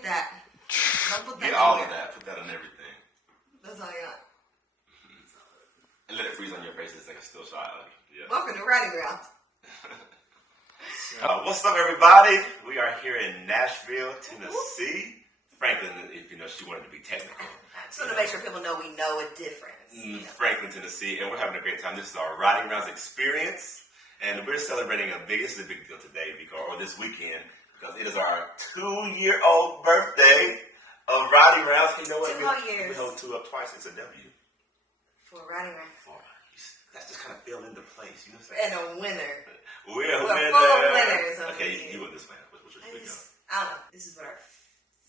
get that. Don't put that Get in all here. of that. Put that on everything. That's all I got. And let it freeze on your face. It's like a still shot. Yeah. Welcome to Writing Ground. What's up, everybody? We are here in Nashville, Tennessee. Franklin, if you know, she wanted to be technical. So to make sure people know we know a difference. Franklin, Tennessee, and we're having a great time. This is our Writing Rounds experience, and we're celebrating this is a big deal today, or this weekend, because it is our 2-year-old birthday of Writing Rounds. You know what? 2 whole years. We hold 2 up twice. It's a W. For Writing Round. That just kind of fell into place. You know what And I'm saying? a winner. We're a full winner. of winners. Okay, you win this one. I don't know. This is what our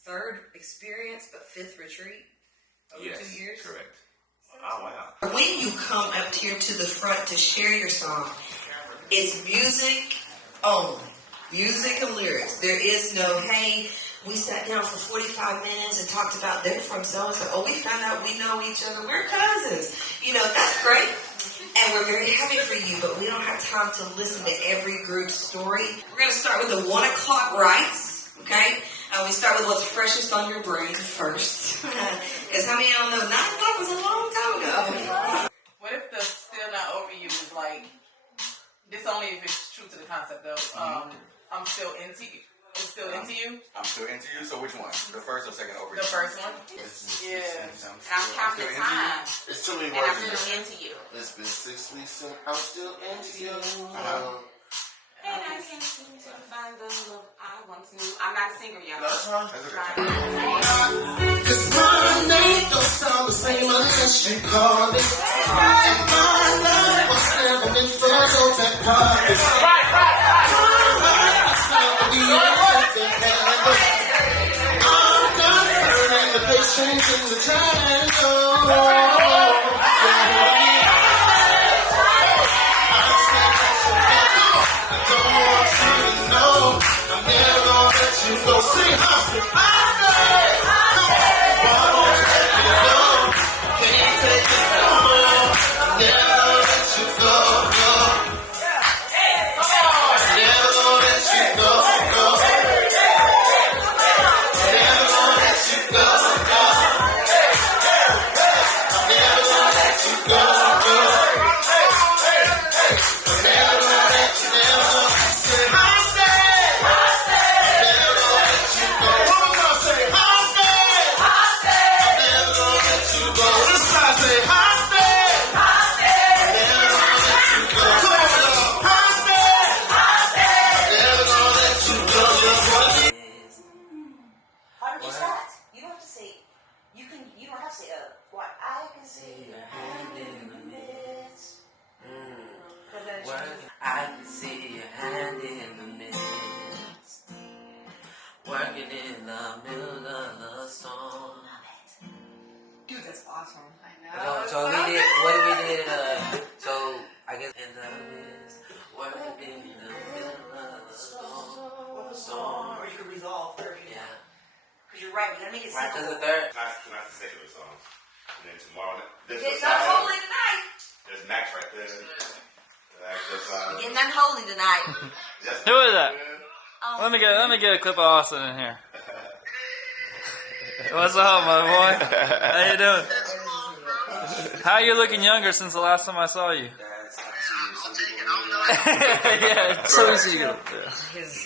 3rd experience, but 5th retreat over 2 years. Correct. Oh, wow. When you come up here to the front to share your song, it's music only. Music and lyrics. There is no, hey, we sat down for 45 minutes and talked about they're from so-and-so. Oh, we found out we know each other. We're cousins. You know, that's great. And we're very happy for you, but we don't have time to listen to every group's story. We're going to start with the 1 o'clock rights, okay? We start with what's freshest on your brain first. Because how many of y'all know 9 o'clock was a long time ago? What if the still not over you is like, this only if it's true to the concept though, I'm still into you. It's still into you? I'm still into you, so which one? The first or second over you? The first one? Yeah. And I'm counting time. It's too many And words I'm in still there. into you. It's been 6 weeks and I'm still into you. And I can't seem to find the love I once knew. I'm not a singer, y'all. That's fine. That's okay. Cause my name don't sound the same unless you call it. And my love was never meant for those that party. Right. I'm done learning the patience in the channel. I don't want you to know I'm never gonna let you go. Sing hustle. Won't let you go. Can't take this no more. I'm never gonna let you go. Never gonna let you go. Never gonna let you go. I'm never gonna let you go. Never gonna let you, never gonna say, I'll stay. Never gonna let you go. One more time, say, I'll stay. Never gonna let you go. This side, say, I'll stay. Never gonna let you go. Come on, y'all. I'll stay. Never gonna let you go. Just one thing. Harder shots. You don't have to say. You don't have to say what I can see your hand in the midst. I can see your hand in the midst, working in the middle of the song. Dude, that's awesome. I So we did. What did we did? So I guess in the midst, working in the middle of the song. Or you could resolve 30. Yeah. Because you're right. We gotta make it Right. simple. Because the third. Tonight's the secular songs. And then tomorrow, there's Getting unholy tonight. There's Max right there. Getting unholy tonight. Who is that? Let me get a clip of Austin in here. What's up, my boy? How you doing? How you looking younger since the last time I saw you? Yeah, it's so easy.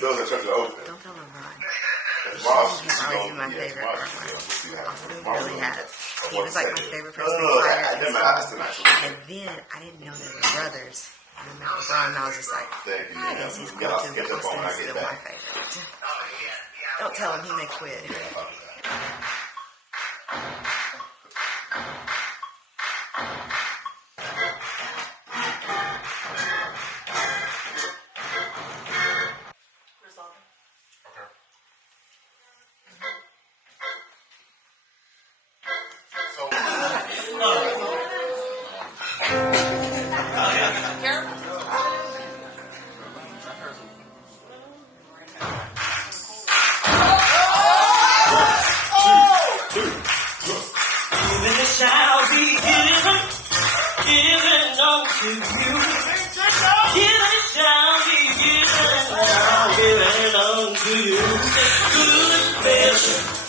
Those are church are open. Don't tell him, Ron. Tomorrow's He's always been my favorite. tomorrow's Really has. He was like my favorite person. I And then I didn't know they were brothers. And I met LeBron and I was just like, Thank you, I man. guess he's You cool gotta too. skip But up on when I Austin's get still my back. favorite. Don't tell him, he may quit. Good fish.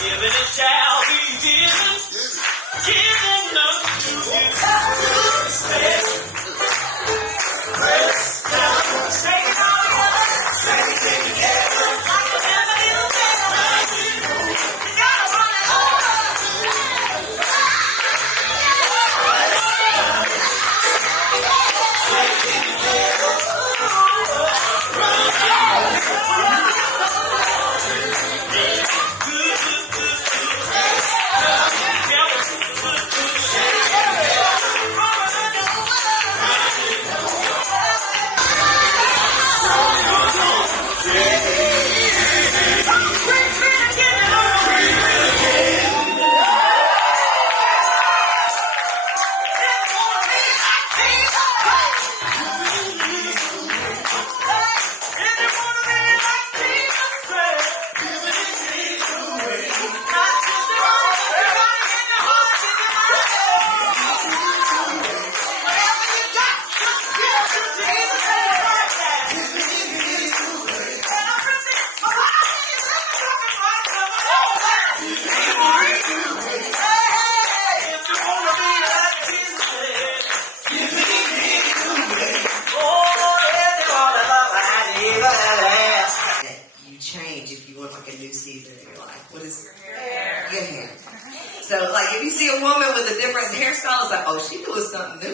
Given it shall be given. Given unto you. Press down. Take it all together. Take it together. Like a never little baby. You gotta run it over. You change if you want like a new season in your life. What is your hair? Your hair. So like if you see a woman with a different hairstyle, it's like, oh, she doing something new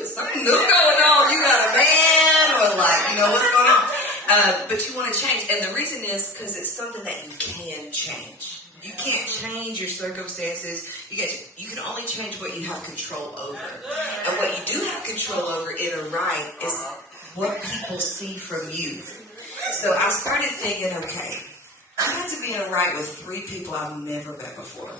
going on. You got a man, or like, you know, what's going on? But you want to change, and the reason is because it's something that you can change. You can't change your circumstances. You can only change what you have control over. And what you do have control over in a right is what people see from you. So I started thinking, okay, I had to be in a right with 3 people I've never met before.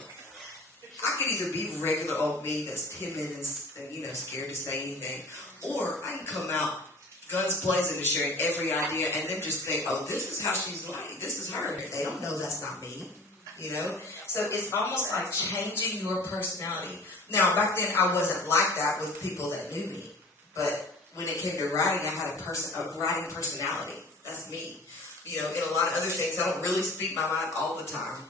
I could either be regular old me that's timid and you know, scared to say anything, or I can come out guns blazing to sharing every idea and then just think, oh, this is how she's like, this is her. If they don't know, that's not me, you know? So it's almost like changing your personality. Now, back then I wasn't like that with people that knew me, but when it came to writing, I had a writing personality. That's me. You know, in a lot of other things, I don't really speak my mind all the time.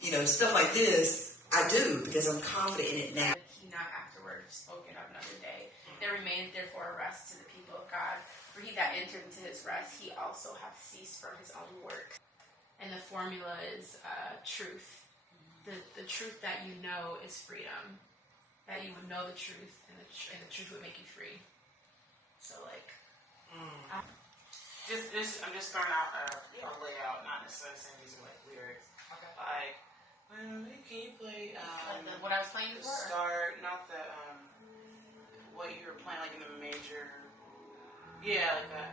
You know, stuff like this, I do because I'm confident in it now. He not afterwards spoken of another day. There remains therefore a rest to the people of God. For he that entered into his rest, he also hath ceased from his own work. And the formula is truth. The truth that you know is freedom. That you would know the truth, and the truth would make you free. So like, I'm just throwing out a layout, not necessarily saying these are like lyrics. okay. Like, can you play What I was playing the before? start, not the what you were playing like in the major. Yeah, like that.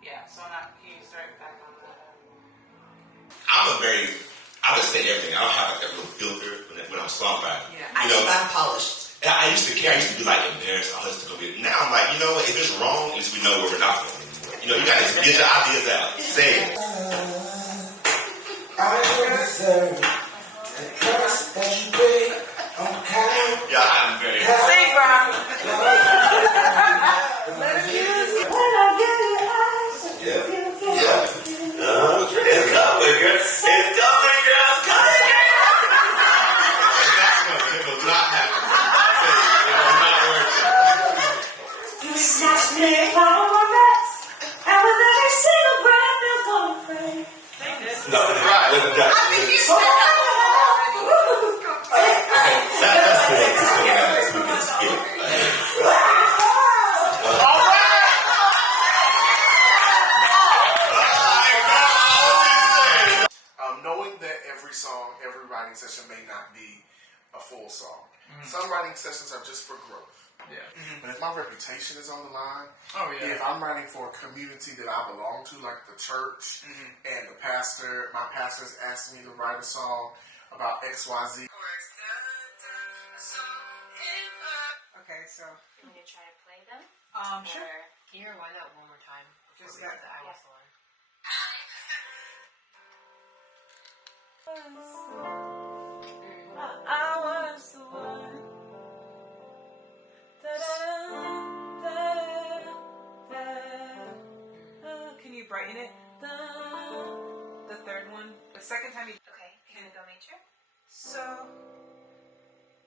Yeah. So not. Can you start back on that? I just say everything. I don't have like that little filter when I'm songwriting. Yeah, I'm polished. I used to care. I used to be like embarrassed. Oh, this is gonna be. Now I'm like, you know what? If it's wrong, at least we know where we're not going anymore. You know, you gotta get your ideas out. Say it. I deserve the price that you pay. I'm kind. Yeah, I'm very. Sing, bro. Yeah. It's coming, girl. It's coming, girl. It's coming. It will not happen. It will not work. You snatched me from my best, and with every single breath, you're gonna pray. No, right. Listen, that. That's good. It's coming out next week. It's good. Knowing that every song, every writing session may not be a full song. Some writing sessions are just for growth. Yeah. But if my reputation is on the line, Oh yeah. if I'm writing for a community that I belong to, like the church, and my pastor's asked me to write a song about XYZ. Okay, so Can you try to play them? sure. Can you rewind that one more time? Just that. I was the one. I was the one. Can you brighten it? The third one. The second time you. Okay. Can you go major? So,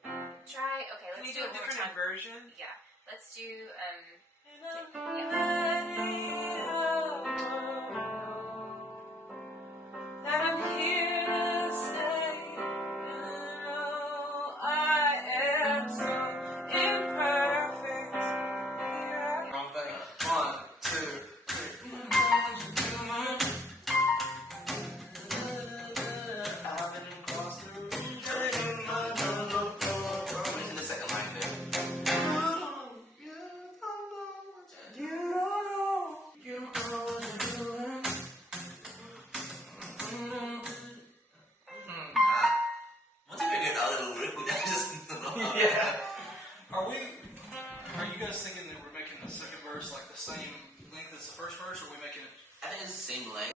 Try. Okay, can let's you do a it one more different time. version? Yeah, let's do. That I'm here to stay. I am so imperfect. Yeah. 1, 2, 3. Mention the second line there. Once you figure out a little bit, we just Yeah. Are you guys thinking that we're making the second verse like the same length as the first verse, or are we making it? I think it's the same length.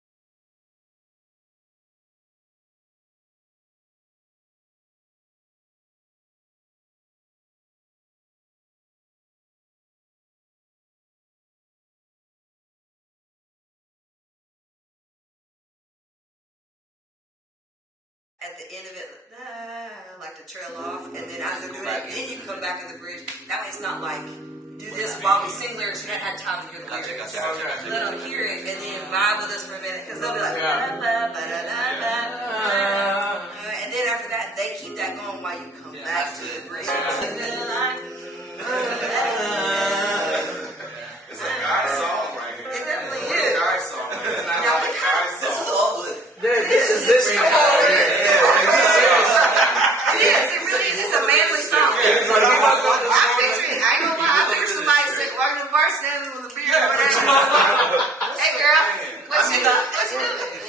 At the end of it, like to trail off, and then as they're doing it, then you come back to the bridge. That way it's not like, do this while we sing lyrics, you don't have time to hear the lyrics. Let them hear it, and then vibe with us for a minute, because they'll be like, and then after that, they keep that going while you come back to the bridge. It's a guy song right here. It definitely It's is. a guy song. It's not Now, like a guy song. This is all good. This is this Come on. Yes, it really is. It's a manly song. I picture it. I ain't gonna lie. I picture somebody sitting walking to the bar standing with a beer or whatever. Hey girl, what you doing?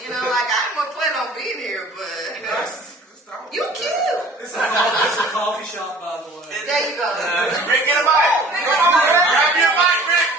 You know, like I ain't gonna plan on being here, but you cute. It's a coffee shop, by the way. There you go. Rick, get a mic. Grab your mic, Rick.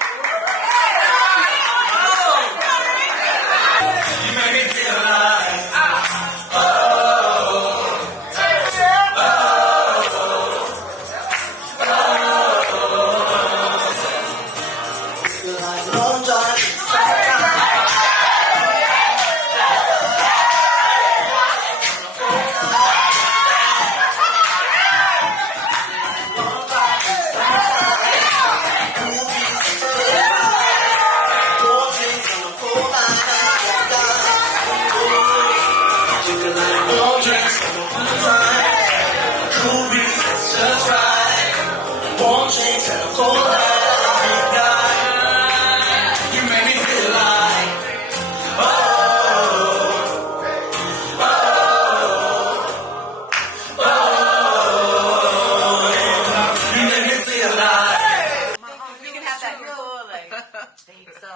We can have that real like thing. So,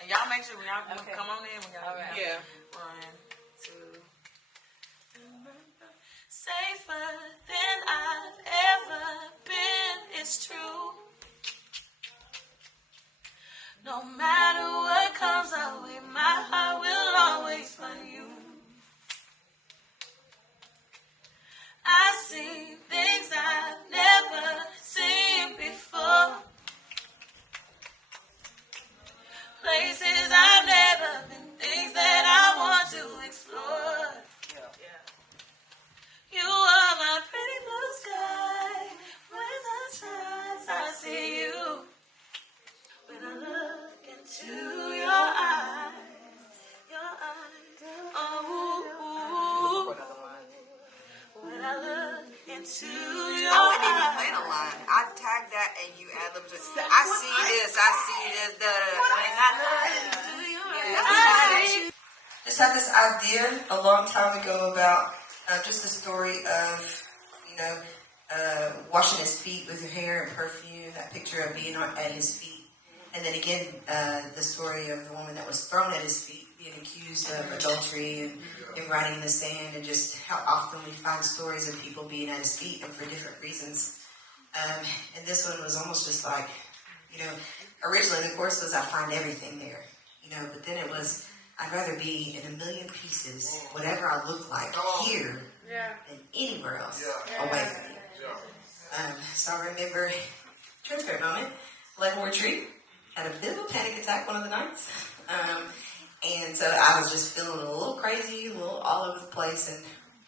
and y'all make sure when y'all come on in, when y'all Yeah. 1, 2. Safer than I've ever been. It's true. No matter what comes our way, my heart will always find you. I see things I've never seen before. Places I've never been, things that I want to explore. You are my pretty blue sky. When the times I see you, when I look into your eyes, oh, when I look into your I wouldn't even eyes. plan a line. I'd tag that and you add them to I see this, I see this, Just had this idea a long time ago about just the story of, washing his feet with your hair and perfume, that picture of being at his feet. And then again, the story of the woman that was thrown at his feet, being accused of adultery and him writing in the sand, and just how often we find stories of people being at his feet and for different reasons. And this one was almost just like, originally the chorus was I find everything there, but then it was I'd rather be in a million pieces, whatever I look like here than anywhere else away from me. So I remember, transparent moment, Leavenworth Tree, had a bit of a panic attack one of the nights. And so I was just feeling a little crazy, a little all over the place. And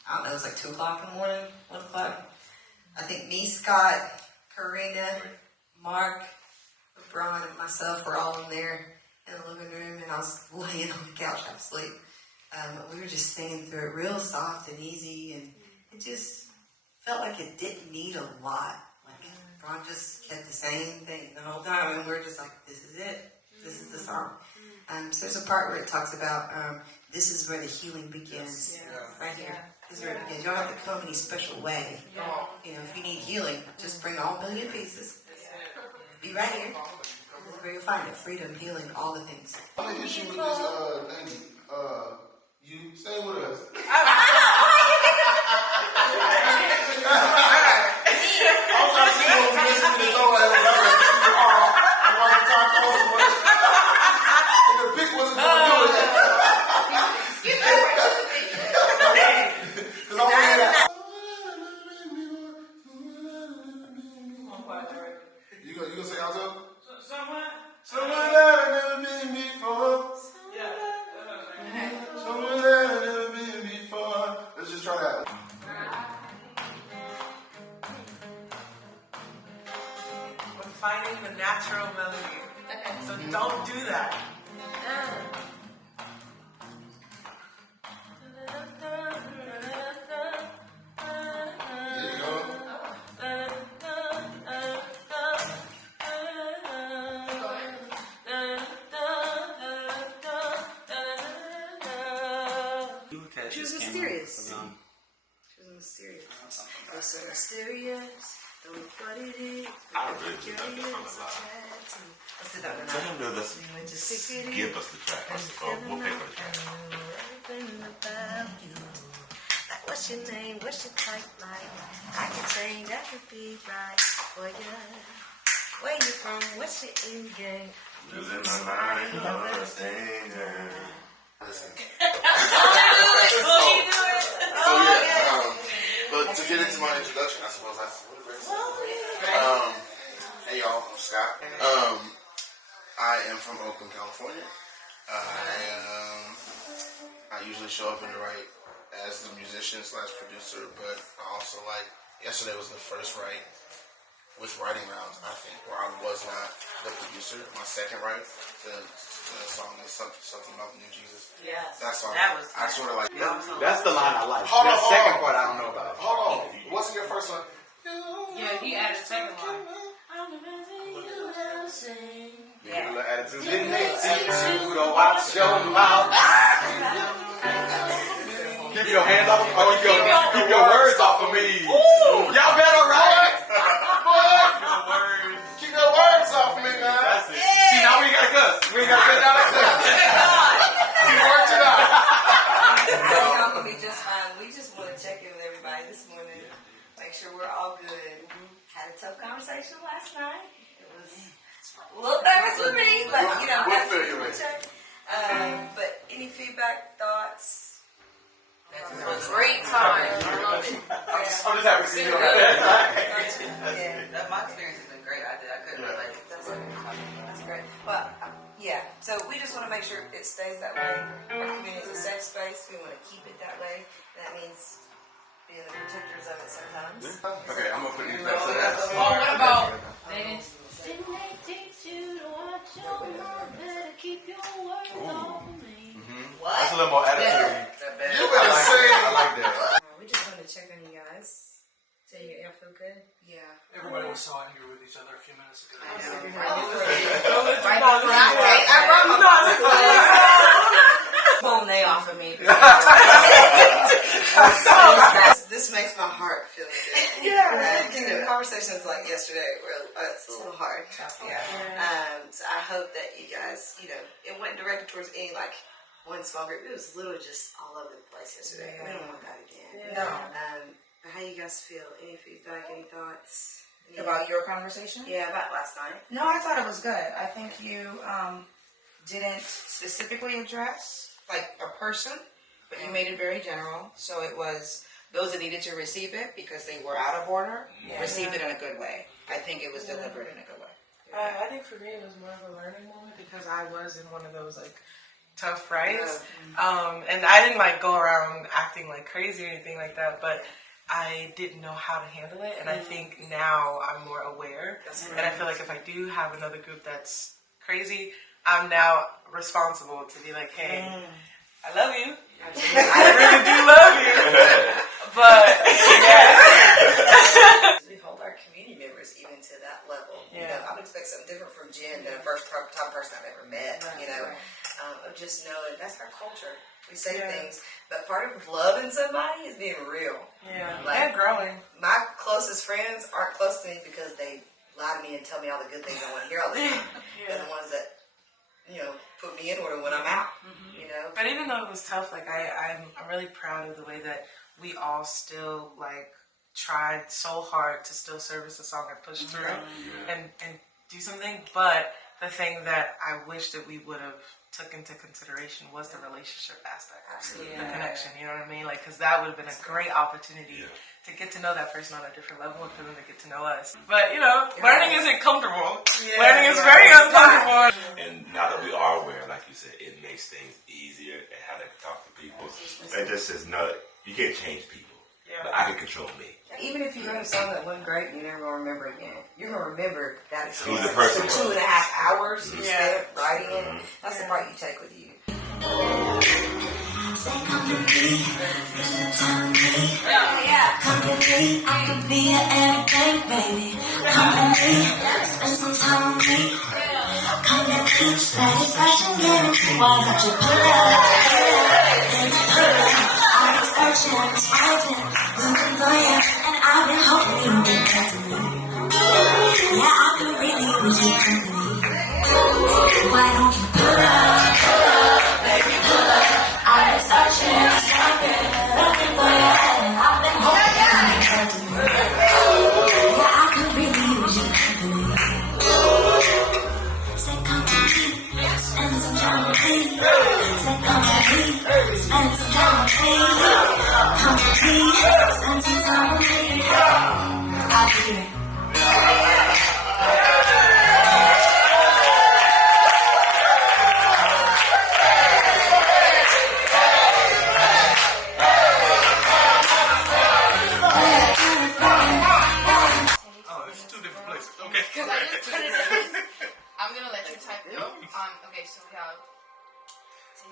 I don't know, it was like 2 o'clock in the morning, 1 o'clock. I think me, Scott, Karina, Mark, Brian, and myself were all in there in the living room. And I was laying on the couch half asleep. We were just singing through it real soft and easy. And it just felt like it didn't need a lot. Like Brian just kept the same thing the whole time. And we're just like, this is it. This is the song. So there's a part where it talks about this is where the healing begins. Right here. This is where it begins. You don't have to come any special way. You know, if you need healing, just bring all 1,000,000 pieces. Be right here. This is where you'll find it. Freedom, healing, all the things. The issue with this thing, you stay with us. I was trying to see what was missing in the door. I wanted to talk so much. And the pick wasn't going to do it. Because I want to hear that. You gonna say alto? Someone that I've never been before. Someone that I've never been before. Let's just try that. We're finding the natural melody. So don't do that. There you go. She was mysterious. She was mysterious. Oh, so mysterious. Don't know what it is. I really do like that song a lot. Let's do that one. Tell him to let's give us the track. We'll pay for the track. What's your name? What's your type like? I can change, that could be right for you. Where you from? What's your end game? Losing my mind, I'm a singer. Listen. Will he do it? So yeah, but to get into my introduction, I suppose that's what it is. Hey y'all, I'm Scott. I am from Oakland, California. I usually show up in the right as the musician / producer, but I also yesterday was the first write with writing rounds, I think, where I was not the producer. My second write, the song is something about the new Jesus. Yes. That song, That was I sort of like. That's the line I like. Hold The on, hold second on. part I don't know about. Hold on, what's your first one? Yeah, he added a second one. Yeah. Little attitude. Didn't they teach you to watch your mouth? Keep your hands off. Oh, keep your words off of me. Y'all better right. Keep your words off me, man. That's it. See, now we ain't got to cuss. We ain't got to cuss out like that. You worked it out. I'm gonna be just fine. We just want to check in with everybody this morning, make sure we're all good. Had a tough conversation last night. It was a little nervous with me, but you know, We'll that's fill you in. check. But any feedback, thoughts? Great time. I'm just happy to see you. My experience has been great. I couldn't relate. That's great. Well, yeah. So we just want to make sure it stays that way. Our community is a safe space. We want to keep it that way. And that means being the protectors of it sometimes. Okay, I'm gonna put you back to that. What about? Didn't they teach you to watch your mouth? Better keep your words on me. That's a little more attitude. You better say I like that. We just wanted to check on you guys. Tell you y'all feel good? Yeah. Everybody was so angry with each other a few minutes ago. Phone they offer me. This makes my heart feel good. Yeah. The conversations like yesterday were it's a little hard. Yeah. So I hope that you guys, it went directed towards any one small group. It was literally just all over the place yesterday. We don't want that again. No. How you guys feel? Any feedback? Any thoughts? About your conversation? Yeah, about last night. No, I thought it was good. I think you didn't specifically address a person, but you made it very general. So it was those that needed to receive it because they were out of order, receive it in a good way. I think it was delivered in a good way. I think for me it was more of a learning moment because I was in one of those tough rights. And I didn't like go around acting like crazy or anything like that, but I didn't know how to handle it. And I think now I'm more aware. And I feel like if I do have another group that's crazy, I'm now responsible to be like, hey, I love you. I really do love you. But we hold our community members even to that level. Yeah. You know, I would expect something different from Jen than a first-time person I've ever met. You know, of just knowing that's our culture. We say things, but part of loving somebody is being real. Yeah, like, and growing. My closest friends aren't close to me because they lie to me and tell me all the good things I want to hear all the time. They're the ones that, you know, put me in order when I'm out. You know. But even though it was tough, like I'm really proud of the way that we all still like tried so hard to still service the song and push through and do something. But the thing that I wish that we would have took into consideration was the relationship aspect. Absolutely. The connection, you know what I mean? Like, because that would have been a great opportunity to get to know that person on a different level and for them to get to know us. But, you know, learning isn't comfortable. Learning is very uncomfortable. And now that we are aware, like you said, it makes things easier and how to talk to people. It just says, no, you can't change people, but I can control me. Even if you wrote a song that wasn't great, you're never going to remember it again. You're going to remember that Who's experience. the person For 2.5 hours you spent writing it. That's the part you take with you. Company, I can be your everything, baby. Company, spend some time with me. Company, satisfaction guarantee. Why don't you pull up? I've been searching, I've been swiping, looking for you, and I've been hoping you would get back to me. Yeah, I could really use your company. Why don't you pull up, baby, pull up? I've been searching, I've been swiping, looking for you, and I've been hoping you would get back to me. Yeah, I could really use your company. Say come with me, spend some time with me. Say come with me, spend some time with me. Come with me, spend some time with me. I'll be here. Oh, it's two different places. Okay. Because I just put it in. I'm gonna let you type it. Okay, so we have.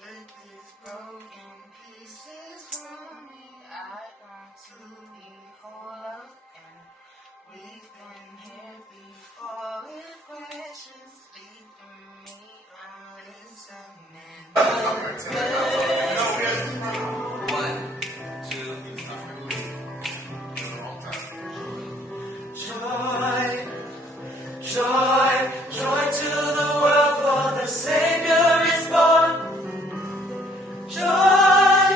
Take these broken pieces from me. I want to be whole again. We've been here before with questions. Leaving me, I'm listening. 1, 2, Joy, joy, joy to the world, for the Savior is born. Joy,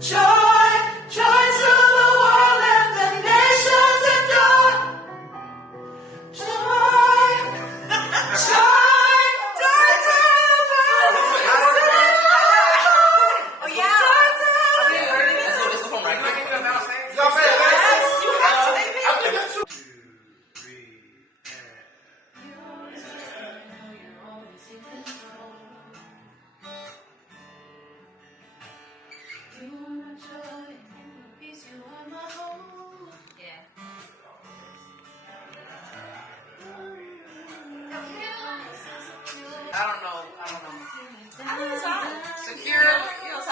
joy, joy to the world, and the nations adore. Joy, joy, joy to the world. Oh yeah. Y'all say it. I don't know. I think it's fine. Secure. You almost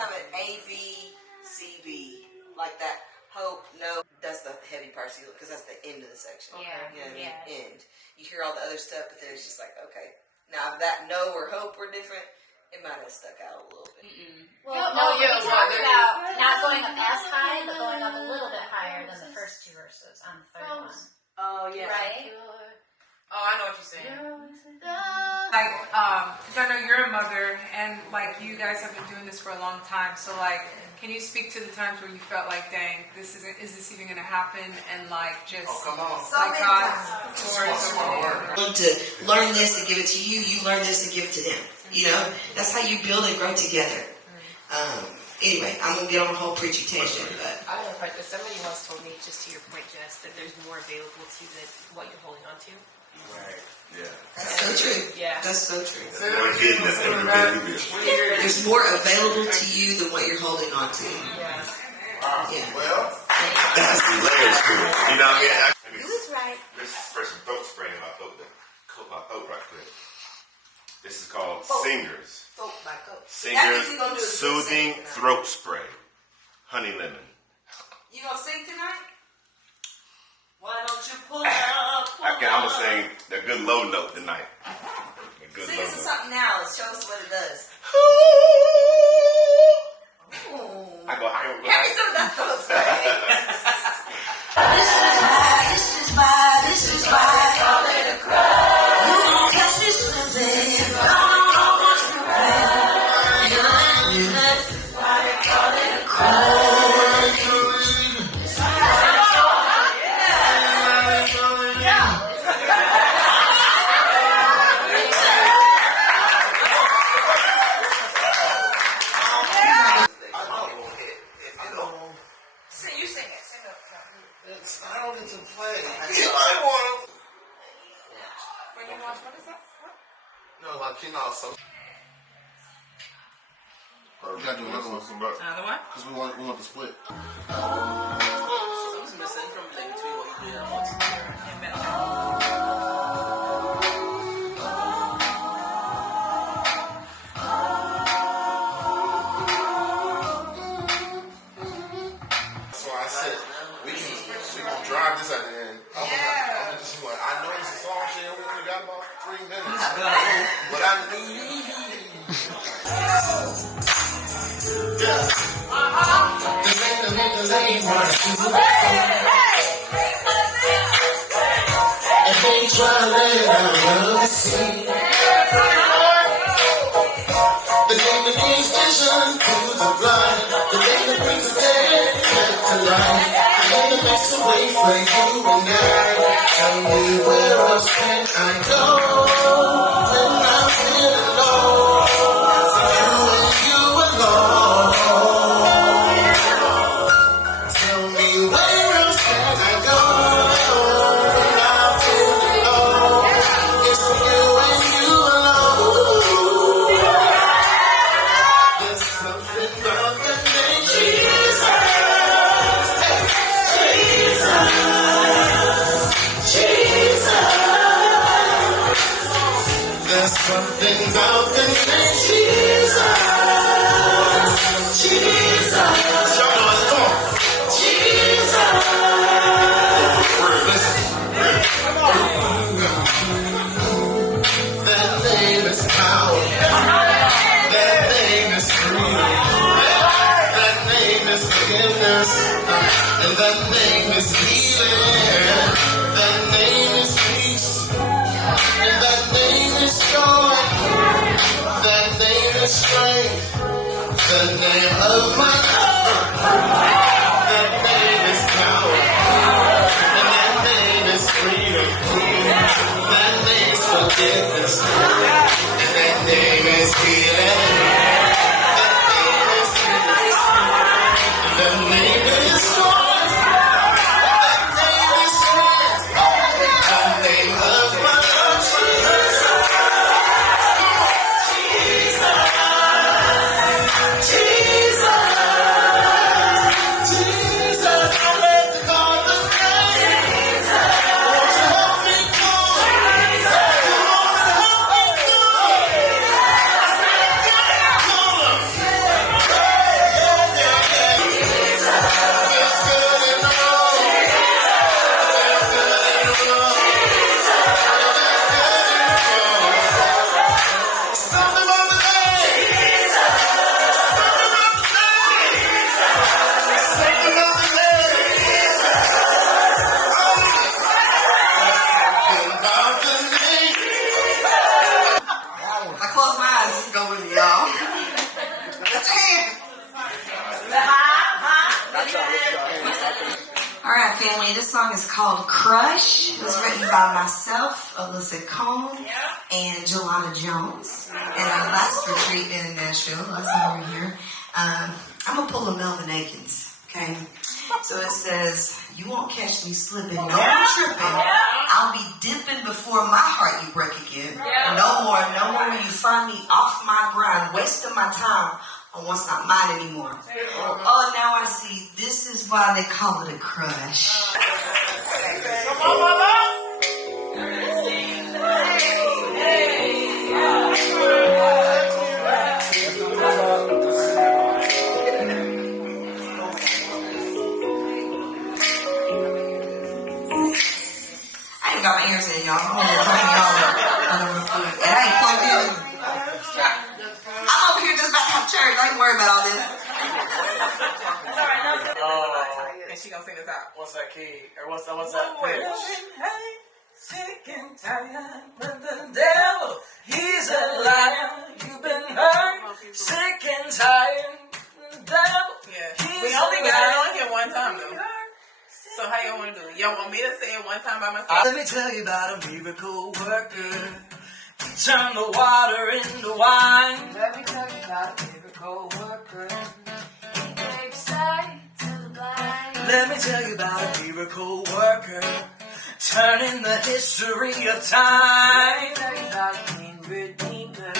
have an A, B, C, B. Like that. Hope, no. That's the heavy part, because that's the end of the section. Yeah. You know what I mean? End. You hear all the other stuff, but then it's just like, okay. Now, if that no or hope were different, it might have stuck out a little bit. Well, No, we talked about not going up as high, but going up a little bit higher than the first two verses on the third one. Oh, yeah. Right? Oh, I know what you're saying. Like, because I know you're a mother, and like you guys have been doing this for a long time. So, like, can you speak to the times where you felt like, dang, is this even going to happen? And like, just come on. like God, To learn this and give it to you, you learn this and give it to them. You know, that's how you build and grow together. Anyway, I'm gonna get on a whole preaching tangent, but I have a question. Somebody once told me, just to your point, Jess, that there's more available to you than what you're holding on to. Yeah. That's so true. Yeah. That's so true. More hidden than ever been. There's more available to you than what you're holding on to. Yeah. Yeah. Well, that's hilarious, cool. You know what I mean? You was right. Let's spray some throat spray in my throat to coat my throat right quick. This is called Singers. Singers Soothing Throat Spray. Honey lemon. You gonna sing tonight? Why don't you pull up? I'm gonna sing the good low note tonight. The good Sing low us note. something now. Show us what it does. I go higher. Have me some of that throat spray. This is why I call it a cry. You won't catch me slipping. I don't know what's prepared. This is why I call it a cry. You sing it. Sing it. I don't get to play. When you watch, what is that? No, like you know, so. We gotta do another one. Another one? Because we want to split. Something's missing from like between what we did and what's there. So I said, we gonna drive this at the end. I'm just like, I know it's a song shit. We only got about 3 minutes. But I knew you. The name that brings vision to the blind. The name that brings the dead back to life. The name that makes a way for you and I. Tell me where else can I go when I'm feeling low? You and you alone. Tell me where else can I go when I'm feeling low? It's for you and you alone. There's something about the name Jesus. There's something about the name Jesus. Jesus. Y'all know it. Come on. Jesus. That name is power. That name is freedom. That name is forgiveness. And that name is healing. That name is peace. And that name is joy. That name is strength. The name of my lover. That name is power. And that name is freedom. That name is forgiveness. And that name is healing. That name is peace. And that name is joy. That name is strength. The name of my Lord Jesus. Jesus, I love to call the name. Won't you help me call? Come on and help me call. Call him. Feels good in the road. Feels good in the road. Something about the name. Something about the name. Something about the name. Something about the name. I close my eyes, just go with me, y'all. All right, family. This song is called "Crush." It was written by myself, Alyssa Cohn, and Jelana Jones. And our last retreat in Nashville, last time we were here, I'm gonna pull a Melvin Akins. Okay, So it says, you won't catch me slipping, no more tripping. I'll be dipping before my heart you break again. No more will you find me off my grind, wasting my time on what's not mine anymore. Oh, now I see, this is why they call it a crush. I ain't got my ears in, y'all. I'm over here talking to y'all. And I ain't plugged in. I'm over here just about to have church. I ain't worried about all this. And she gonna sing this out. What's that key? Or what's that pitch? Hey, sick and tired, but the devil, he's a liar. You've been hurt, sick and tired, the devil, We only got it on here one time though. So how y'all want to do it? Y'all want me to say it one time by myself? Let me tell you about a miracle worker. He turned the water into wine. Let me tell you about a miracle worker. He gave sight to the blind. Let me tell you about a miracle worker, turning the history of time. Let me tell you about a king redeemer.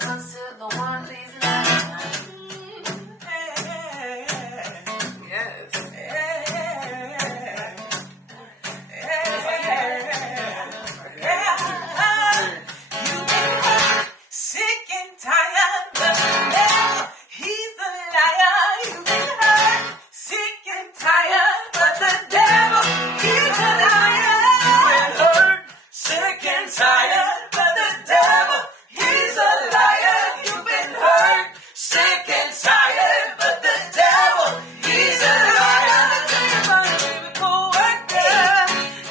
Runs to the one, please Sick and tired, but the devil, he's a liar. You've been hurt. Sick and tired, but the devil, he's a liar. You've been hurt, sick and tired, but the devil, he's a liar. You've been hurt, sick and tired, but the devil, he's a liar. Let me tell you about a miracle worker,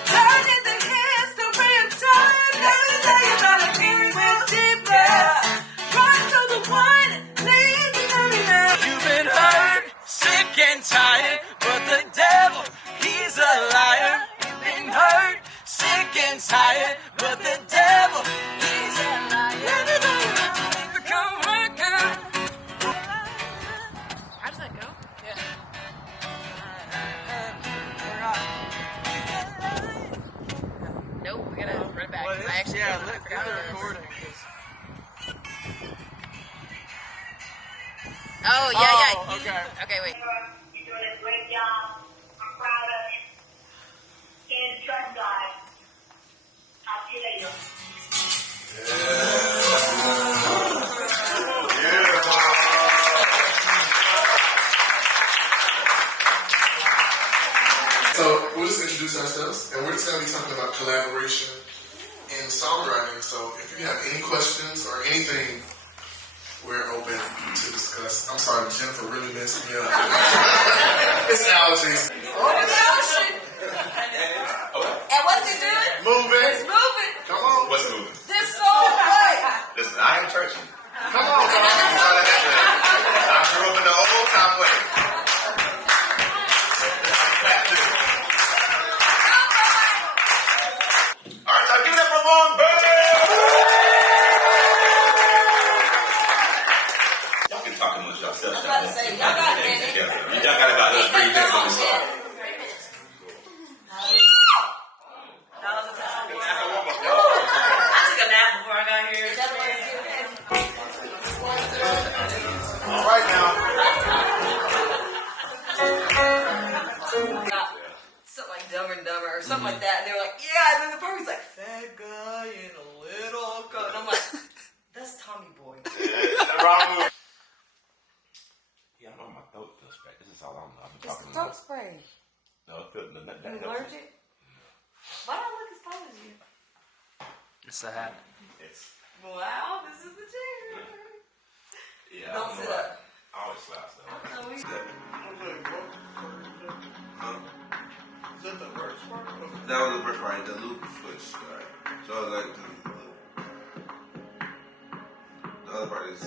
turning the history of time. Let me tell you about a king redeemer. Run to the one, please tell me now. You've been hurt, sick and tired, but the devil, he's a liar. You've been hurt, sick and tired, but the devil, he's a liar. Miracle worker. How does that go? Nope, we gotta run it back. 'Cause I actually forgot the what it was. recording. Oh, yeah. Okay. Okay, wait. You're doing a great job. I'm proud of you. And trust God. I'll see you later. So we'll just introduce ourselves, and we're just going to be talking about collaboration in songwriting. So if you have any questions or anything, we're open to discuss. I'm sorry, Jennifer really messed me up. It's allergies. Over the ocean. And what's it doing? Moving. It's moving. Come on. What's moving? This soul way. Listen, I ain't churchy. Come on. I grew up in the old time way. All right, so give it up for Long Y'all can talk amongst yourselves. I was about to say, y'all got it. You done got about 3 minutes on this song. I took a nap before I got here. All right now. Something like Dumber and Dumber or something like that. And they were like, yeah. And then the part was like, fat guy in a little coat. And I'm like, that's Tommy Boy. Wrong move. Yeah, I know my throat feels bad. This is all I know. I've been It's talking throat spray. No, it feels that. You allergic? Why do I look as tall as you? It's a hat. It's Wow, this is the chair. yeah. Don't sit up. I always slouch though. Is that the first part? That was the first part, the loop switch. Right? So I was like, the other part is.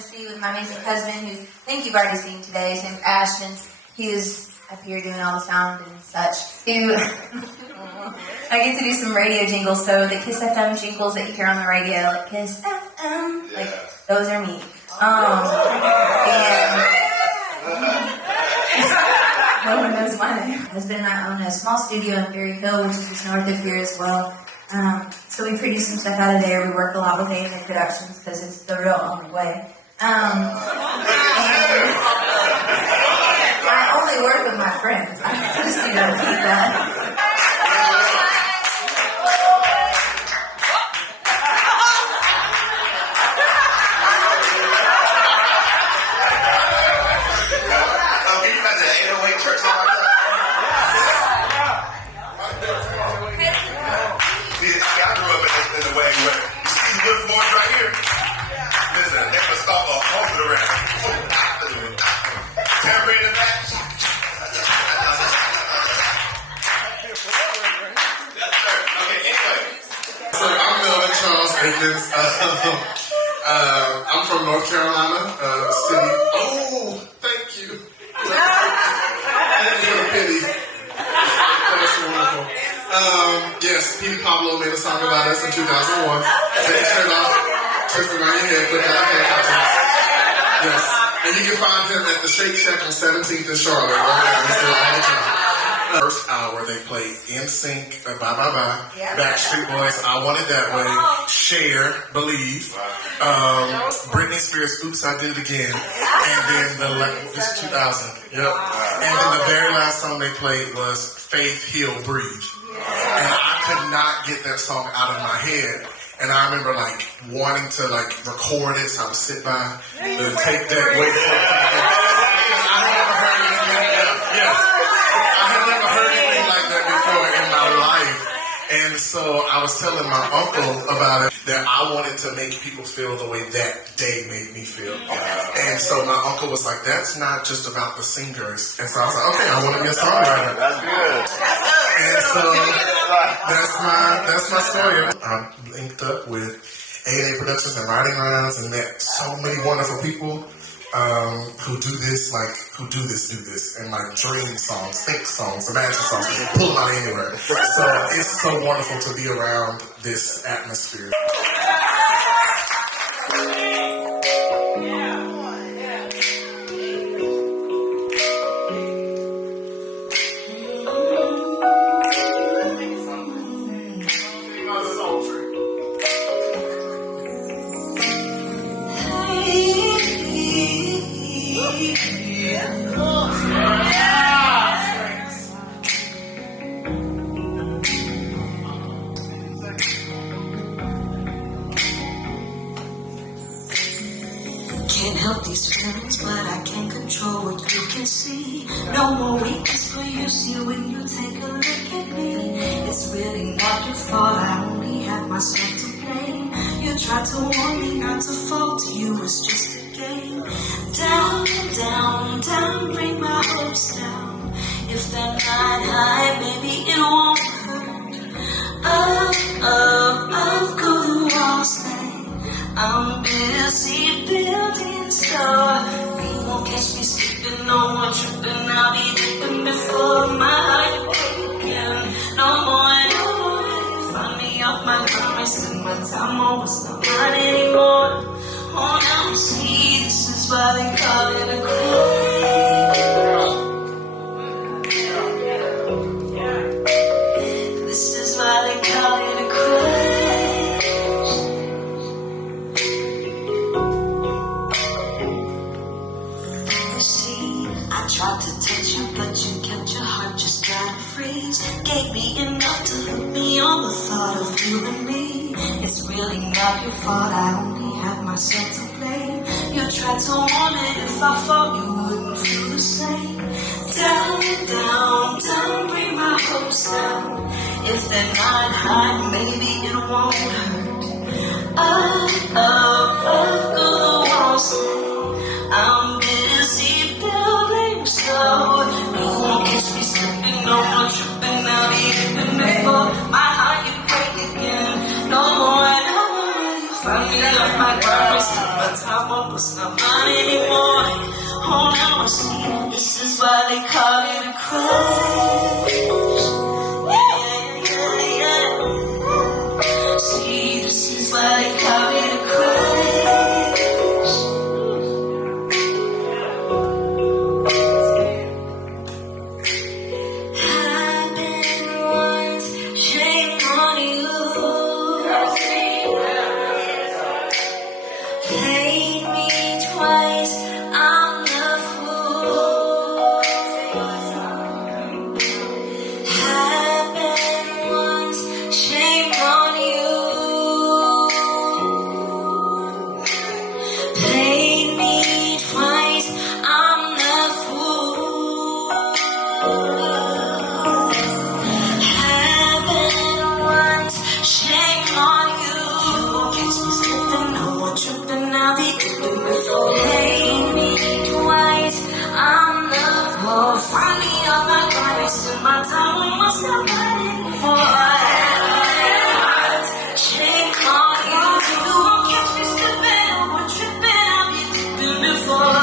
Tennessee with my amazing husband, who I think you've already seen today. His name's Ashton. He is up here doing all the sound and such. I get to do some radio jingles, so the Kiss FM jingles that you hear on the radio, like Kiss FM, like those are me. And no one knows my name. My husband and I own a small studio in Berry Hill, which is just north of here as well. So we produce some stuff out of there. We work a lot with A&A Productions because it's the real only way. And I only work with my friends. I just need to repeat that. I'm from North Carolina, city. Oh, thank you. Thank you for the pity. That's wonderful. Yes, Petey Pablo made a song about us in 2001. Take your shirt off, twist it around your head, put that hair out. Yes, and you can find him at the Shake Shack on 17th in Charlotte. Right now, he's there all the time. First hour, they played NSYNC, Bye Bye Bye, Backstreet Boys, I Want It That Way, Cher, Believe, Britney Spears, Oops, I Did It Again, and then this is 2000, yep. And then the very last song they played was Faith, Heal, Breathe. And I could not get that song out of my head. And I remember wanting to record it, so I would sit by the tape deck, wait for it to come in. Because I had never heard anything like that. Yes. I had never heard anything like that before in my life. And so I was telling my uncle about it, that I wanted to make people feel the way that day made me feel. And so my uncle was like, that's not just about the singers. And so I was like, okay, I want to be a songwriter. That's good. And so that's my story. I'm linked up with A&A Productions and Writing Rounds and met so many wonderful people who do this, and dream songs, think songs, imagine songs, pull them out anywhere. So it's so wonderful to be around this atmosphere. Can't help these feelings, but I can't control what you can see. No more weakness for you, see when you take a look at me. It's really not your fault, I only have myself to blame. You tried to warn me not to fall to you, it's just a game. Down, down, down, bring my hopes down. If they're not high, maybe it won't hurt. Up, go the walls down. I'm busy building stuff. You won't catch me sleeping, no more tripping. I'll be dipping before my heart break again. No more, find me off my grind, spend my time on what's not mine anymore. Oh, now you see, this is why they call it a crime. This is why they call it a crime. Tried to touch you, but you kept your heart just trying to freeze. Gave me enough to hook me on the thought of you and me. It's really not your fault, I only have myself to blame. You tried to warn me if I fall, you wouldn't feel the same. Down, down, down, bring my hopes down. If they're not high, maybe it won't hurt. Up, go the walls down. I'm busy building slow. You won't catch me slipping, no more tripping. I'll be dipping before my heart you break again. No more, you find me off my ground, wasting my on top of, but it's not mine anymore. Oh, now I see, this is why they call it a crush. Yeah. See, this is why they call it a crush. Happened once, shame on you. Played me twice, I'm the fool. Happened once, shame on you. Played me twice, I'm the fool. Happened once, shame on you. You won't catch me slipping, no more tripping, I'll be tripping before. Played me twice, I'm the fool. Find me off my guard, spend my time with myself, running for shame on you. You won't catch me slipping, no more tripping, I'll be tripping before.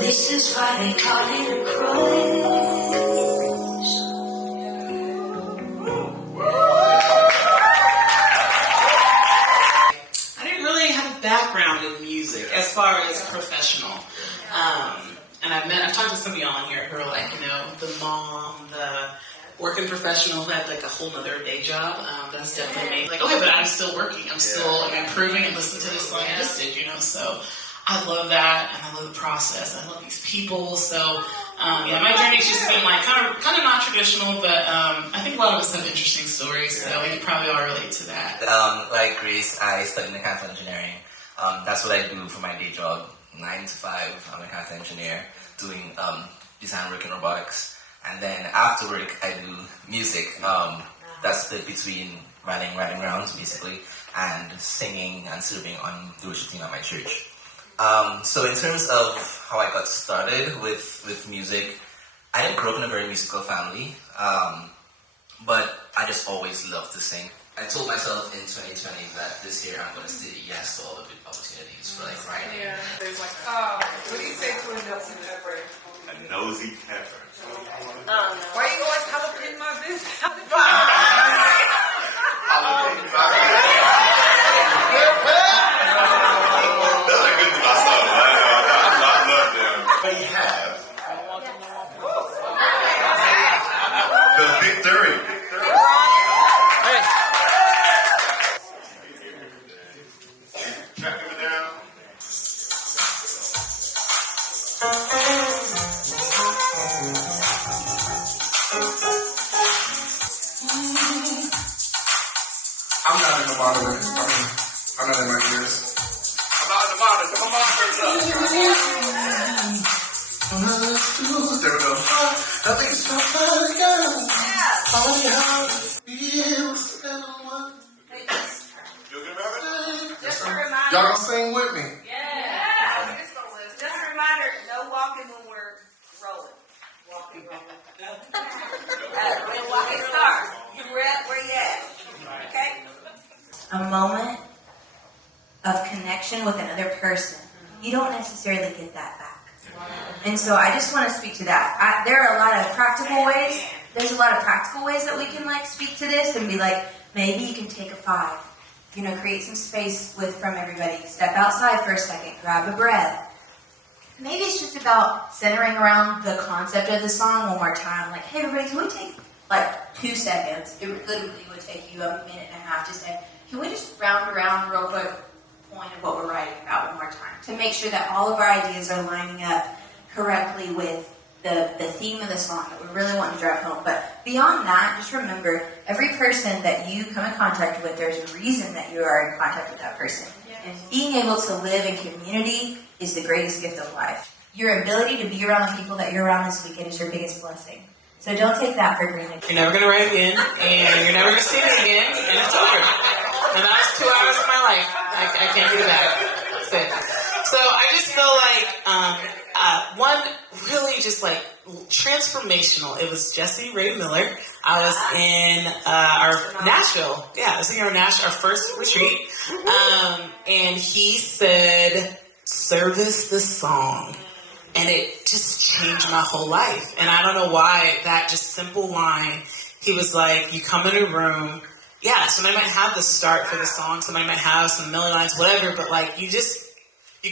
This is why they call it a crush. I didn't really have a background in music as far as professional. And I've talked to some of y'all on here who are like, you know, the mom, the working professional who had like a whole nother day job. That's definitely me. Like, okay, but I'm still working. I'm still improving and listening to this song I just did, you know, so I love that, and I love the process. I love these people. So, yeah, my journey's just been like kind of non-traditional, but I think a lot of us have interesting stories, so we can probably all relate to that. Like Grace, I studied mechanical engineering. That's what I do for my day job, 9 to 5. I'm a mechanical engineer doing design work in robotics, and then after work I do music. That's split between writing rounds basically, and singing and serving on the worship team at my church. So in terms of how I got started with music, I didn't grow up in a very musical family, but I just always loved to sing. I told myself in 2020 that this year I'm going to say yes to all the big opportunities for like writing. Yeah, there's like, oh, what do you say to a nosy pepper? A nosy pepper. Why you always jalapeno my business? We have the victory. Hey. Track it down. I'm not in the monitor. I'm not in my ears. I'm not in the monitor. Come on, monitor's up. There we go. Nothing's so fun again. Only how to feel spend on one. You good, Robert? Just a reminder. Y'all gonna sing with me? Yeah. Just a reminder, no walking when we're rolling. Walking. When walking starts, you ready? Where you at? Okay? A moment of connection with another person. You don't necessarily get that back. And so I just want to speak to that. There are a lot of practical ways. There's a lot of practical ways that we can like speak to this and be like, maybe you can take a 5. You know, create some space from everybody. Step outside for a second. Grab a breath. Maybe it's just about centering around the concept of the song one more time. Like, hey, everybody, can we take like 2 seconds? It literally would take you a minute and a half to say, can we just round around real quick point of what we're writing about one more time to make sure that all of our ideas are lining up correctly with the theme of the song that we really want to drive home. But beyond that, just remember, every person that you come in contact with, there's a reason that you are in contact with that person. And being able to live in community is the greatest gift of life. Your ability to be around the people that you're around this weekend is your biggest blessing. So don't take that for granted. You're never going to write again, and you're never going to see me again, and it's over. And that was 2 hours of my life. I can't get it back. That's it. So I just feel like, one, really just like transformational. It was Jesse Ray Miller. I was in our Nashville. Yeah, I was in our first retreat. And he said, service the song. And it just changed my whole life. And I don't know why that just simple line, he was like, you come in a room, yeah, somebody might have the start for the song, somebody might have some melody lines, whatever, but like you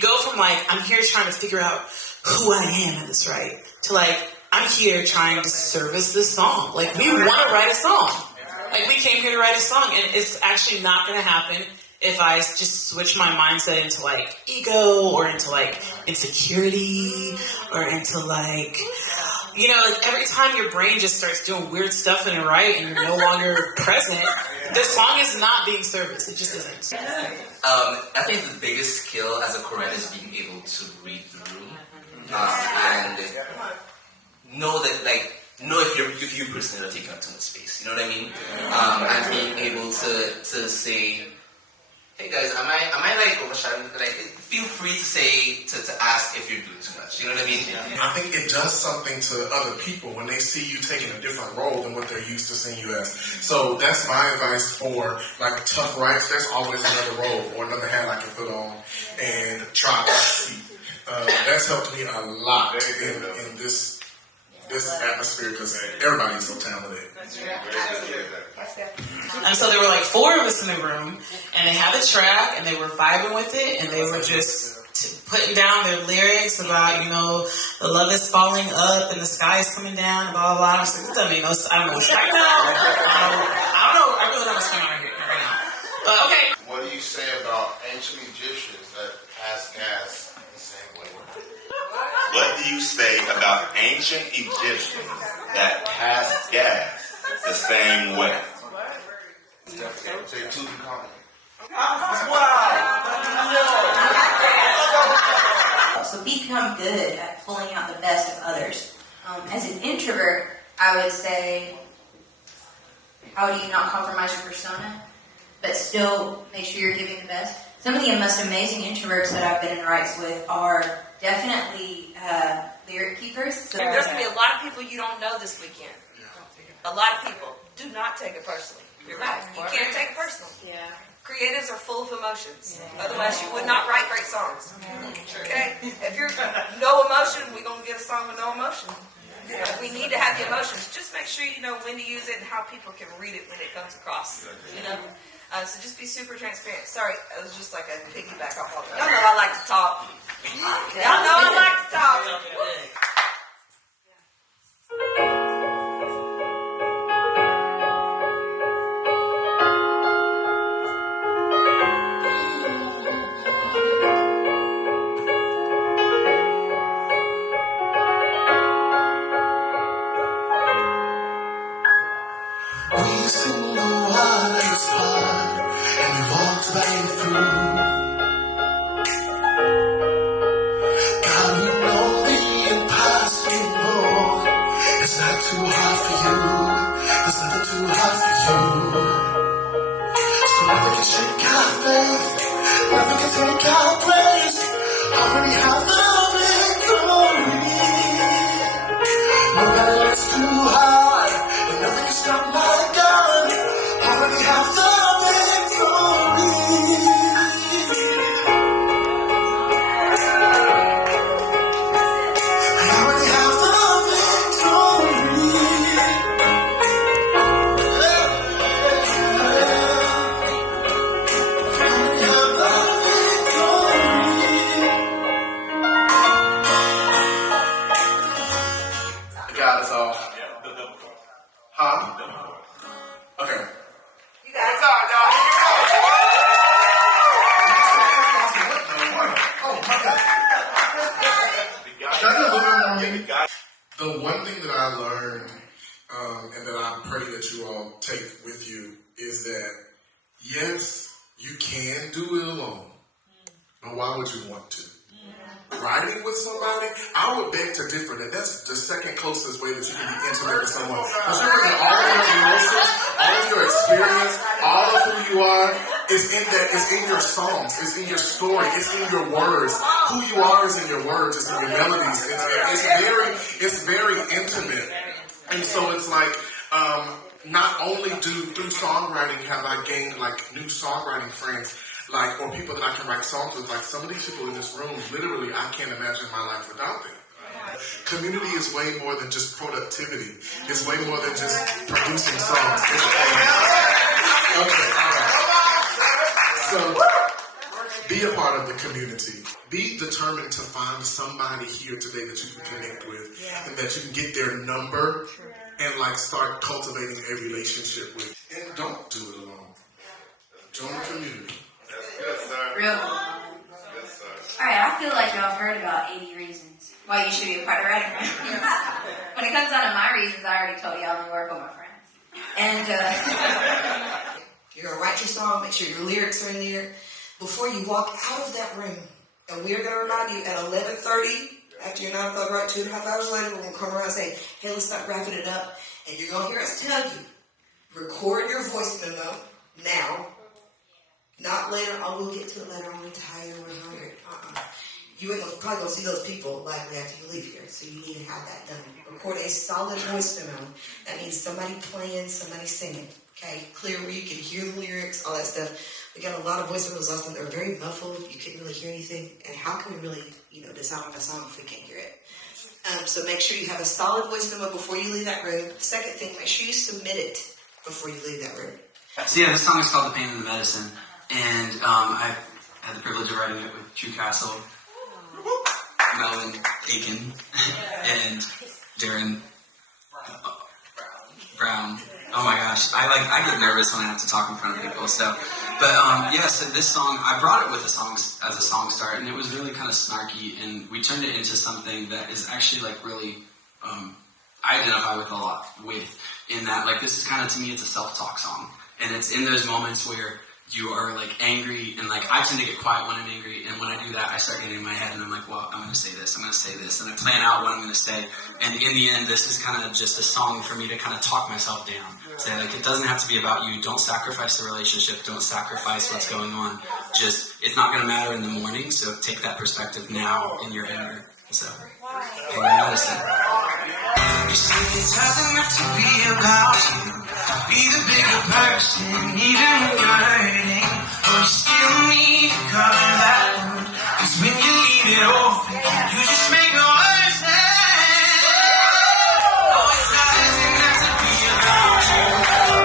go from like, I'm here trying to figure out who I am in this, right? To like, I'm here trying to service this song. Like, we want to write a song. Like, we came here to write a song, and it's actually not going to happen if I just switch my mindset into like ego or into like insecurity or into like, you know, like every time your brain just starts doing weird stuff in it, right, and you're no longer present, the song is not being serviced. It just isn't. I think the biggest skill as a choreographer is being able to read the room and know that, like, know if you personally are taking up too much space. You know what I mean? And being able to say, hey guys, am I like overshadowing? Like, feel free to say to ask if you're doing too much. You know what I mean? I think it does something to other people when they see you taking a different role than what they're used to seeing you as. So that's my advice for like tough rights. There's always another role or another hat I can put on and try to see. That's helped me a lot in this atmosphere because everybody's so talented. And so there were like 4 of us in the room, and they had the track, and they were vibing with it, and they were just putting down their lyrics about, you know, the love is falling up and the sky is coming down, blah, blah, blah. I was like, this doesn't make no sense. I don't know what's going on. I don't know. I really don't know what's going on right now. But okay. What do you say about ancient Egyptians that pass gas the same way? What do you say about ancient Egyptians that pass gas the same way? Say Tutankhamun. So become good at pulling out the best of others. As an introvert, I would say, how do you not compromise your persona, but still make sure you're giving the best? Some of the most amazing introverts that I've been in writes with are definitely lyric keepers. So And there's going to be a lot of people you don't know this weekend. A lot of people. Do not take it personally. You're right. You can't take it personally. Yeah. Creatives are full of emotions. Otherwise, you would not write great songs. Okay? If you're no emotion, we're going to get a song with no emotion. We need to have the emotions. Just make sure you know when to use it and how people can read it when it comes across. You know? So just be super transparent. Sorry, it was just like a piggyback off all that. Y'all know I like to talk. Y'all know I like to talk. We sing the waters part, and we walked right through. God, we know the impossible. It's not too hard for you. There's nothing too hard for you. So nothing can shake our faith. Nothing can take our place. Already have the victory. No matter what's too hard, and nothing can stop my God. Already have the victory. I already have the victory. I already have the victory. God is all. Huh? Okay. You got it. Y'all. Oh, my God. Can I do a little bit more? The one thing that I learned, and that I pray that you all take with you, is that yes, you can do it alone, but why would you want to? writing with somebody, I would beg to differ that that's the second closest way that you can be intimate with someone. Because you're bringing all of your emotions, all of your experience, all of who you are, is in that. It's in your songs. It's in your story. It's in your words. Who you are is in your words. It's in your melodies. It's very intimate. And so it's like, not only through songwriting have I gained like new songwriting friends, like, or people that I can write songs with. Like some of these people in this room, literally, I can't imagine my life without them. Community is way more than just productivity. It's way more than just producing songs. Okay, all right. So, be a part of the community. Be determined to find somebody here today that you can connect with, and that you can get their number and like start cultivating a relationship with. And don't do it alone. Join the community. Real. Alright, I feel like y'all have heard about 80 reasons why you should be a part of Writing Rounds. When it comes down to my reasons, I already told y'all I'm going to work with my friends. And, you're going to write your song, make sure your lyrics are in there before you walk out of that room. And we're going to remind you at 11:30, after your 9 o'clock right, 2.5 hours later, we're going to come around and say, hey, let's start wrapping it up. And you're going to hear us tell you, record your voice memo now. Not later, oh, we'll get to it later on, we're tired, we're hungry. You ain't probably going to see those people likely after you leave here, so you need to have that done. Record a solid voice memo. That means somebody playing, somebody singing. Okay, clear where you can hear the lyrics, all that stuff. We got a lot of voice memos last time that were very muffled. You couldn't really hear anything. And how can we really, decide on a song if we can't hear it? So make sure you have a solid voice memo before you leave that room. Second thing, make sure you submit it before you leave that room. So yeah, this song is called The Pain and the Medicine. And I had the privilege of writing it with Drew Castle, Melvin Aiken, and Darren Brown. Oh my gosh, I get nervous when I have to talk in front of people. So this song, I brought it with the songs as a song start, and it was really kind of snarky, and we turned it into something that is actually like really I identify with a lot with. In that, like, this is kind of, to me, it's a self-talk song, and it's in those moments where you are like angry, and like I tend to get quiet when I'm angry, and when I do that I start getting in my head and I'm like, well, I'm going to say this, and I plan out what I'm going to say, and in the end this is kind of just a song for me to kind of talk myself down, say like it doesn't have to be about you, don't sacrifice the relationship, don't sacrifice what's going on, just it's not going to matter in the morning, so take that perspective now in your anger. So Pain and Medicine. You say it doesn't have to be about you. Be the bigger person, even when you're hurting. Or you still need to cover that wound. 'Cause when you leave it open, you just make it worse. Oh, it doesn't have to be about you.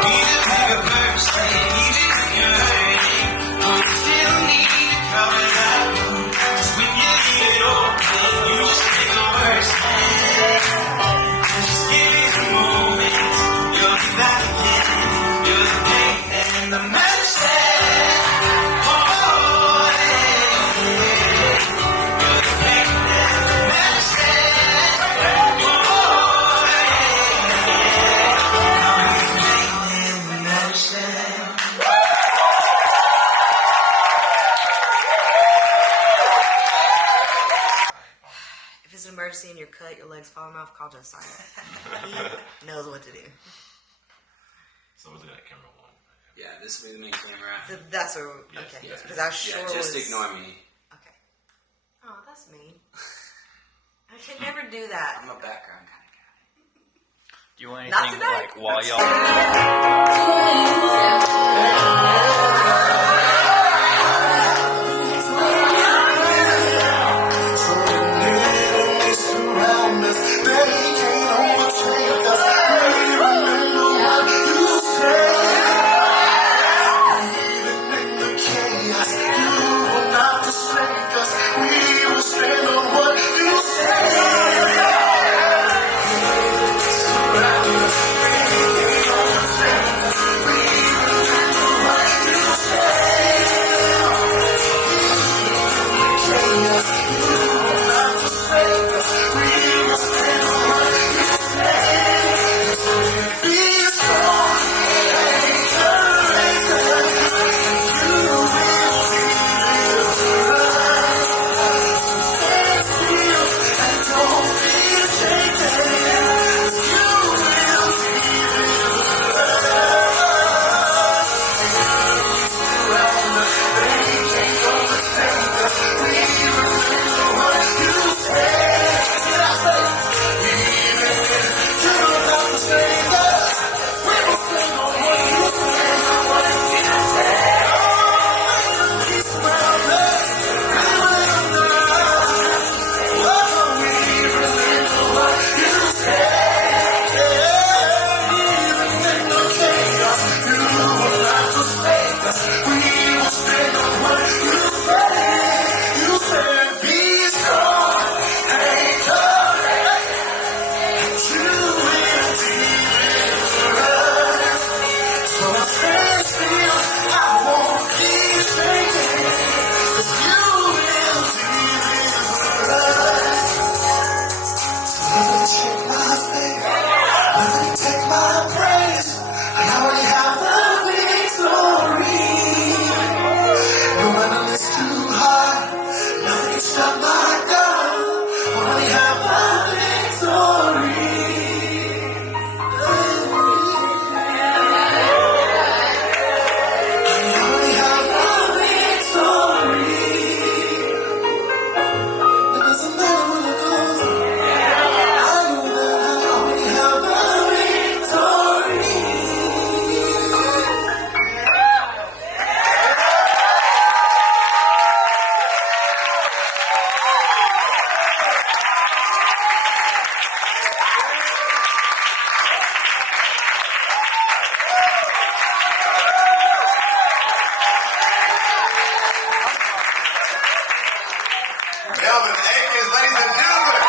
Be the bigger person, even when you're hurting. Or you still need to cover that wound. 'Cause when you leave it open, you just make it worse. Just give it a moment, you'll be back again. You're the pain and the medicine. Oh, yeah. You're the pain and the medicine. Oh, yeah. I'm the pain and the medicine. If it's an emergency and you're cut, your legs falling off, call Josiah. He knows what to do. So we're looking at camera 1. Yeah, this will be the main camera. That's what. Okay. Because I sure just was. ignore me. Okay. Oh, that's mean. I can never do that. I'm a background kind of guy. Do you want Not anything today. like while y'all? Around us, they can't overtake us. We remember what you said. Even in the chaos, you will not forsake us. We will stand on what you said. Surround us, they can't overtake us. We already have the victory. No matter it's too hard, nothing can stop my God. I already have the victory. I already have the victory. It doesn't matter when it goes. I know that I already have the victory. Melvin Akins, ladies and gentlemen,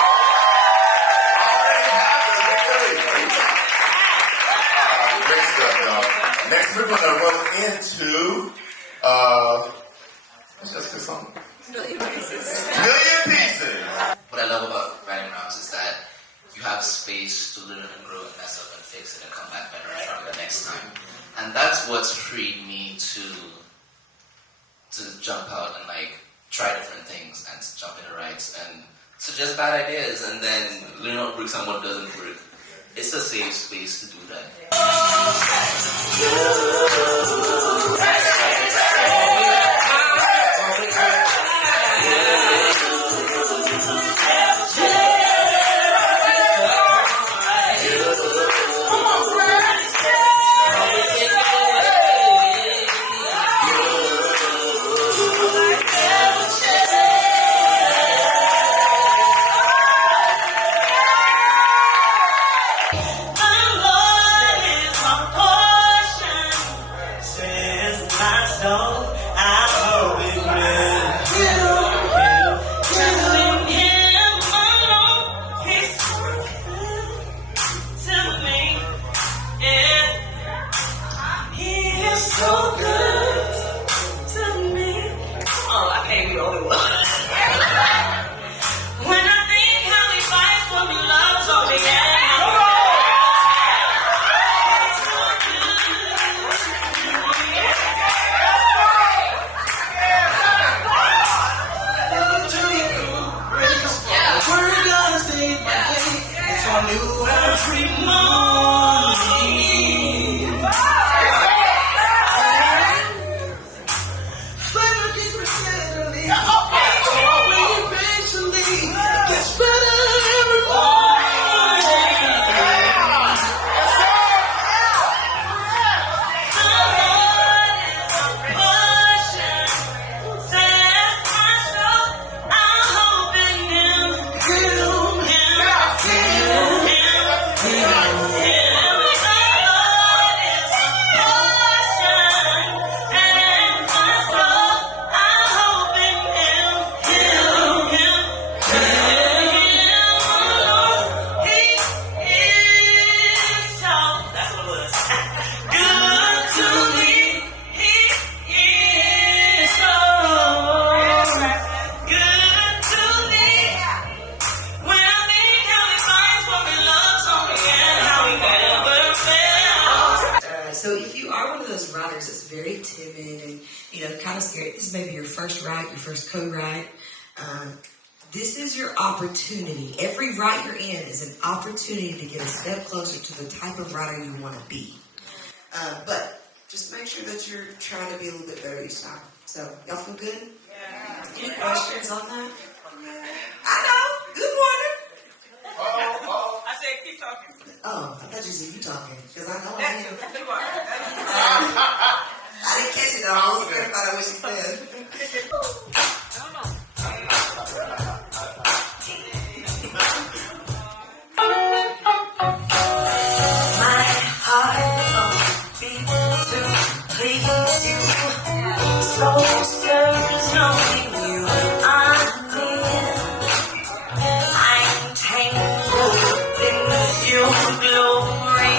already have the victory. Great stuff, y'all. Next, we're going to roll into, let's just get something. Million Pieces. What I love about writing rhymes is that you have space to learn and grow and mess up and fix it and come back better and stronger next time. And that's what's freed me to jump out and like try different things and jump into writes and suggest bad ideas and then learn what works and what doesn't work. It's a safe space to do that. So if you are one of those writers that's very timid and, kind of scared, this is maybe your first write, your first co-write, this is your opportunity. Every write you're in is an opportunity to get a step closer to the type of writer you want to be. But just make sure that you're trying to be a little bit better each time. So, y'all feel good? Yeah. Any questions on that? I know. Good morning. I said keep talking. Oh, I thought you said you talking, because I know I That's am. you. You are. I didn't catch it though. I was scared about what she said. My heart beats to please you. So stirs knowing you are near. I'm tangled in your glory.